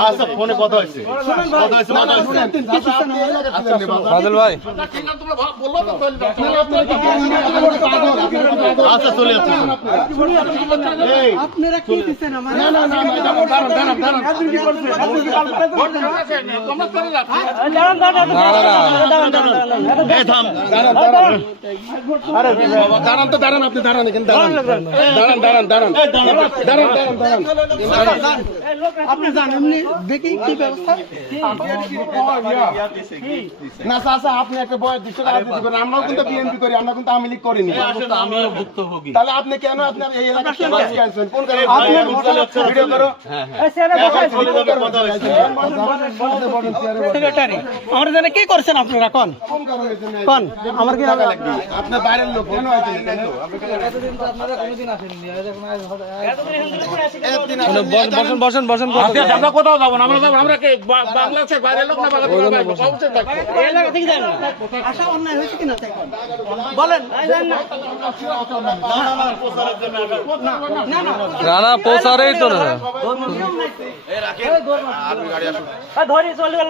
আচ্ছা ফোনে কথা হয়েছে বাদল ভাই আচ্ছা চলে যাচ্ছে আপনারা কি দিচ্ছেন আমার দাঁড়ান তো দাঁড়ান আপনি দাঁড়ান এখানে দাঁড়ান আপনি জানেন দেখি কি ব্যবস্থা না চাচা আপনি একটা বয়স দৃশ্য রাজনীতি করেন আমরাও কিন্তু বিএনপি করি আমরা কিন্তু আওয়ামী লীগ করিনি আমিও ভুক্তভোগী। তাহলে আপনি কেন আপনার এই এলাকায় কোন কারণে ভিডিও করো সেক্রেটারি আমার জানে কি করছেন আপনারা কোন কোন আমার কি আপনার বাইরের লোক কেন বসেন বসেন আমরা কোথাও যাবো না, আমরা বাংলাদেশের বাইরের লোক না আশা অন্যায় হয়েছে কিনা বলেন রানা পৌঁছারেই তো না ধরে চলে গেল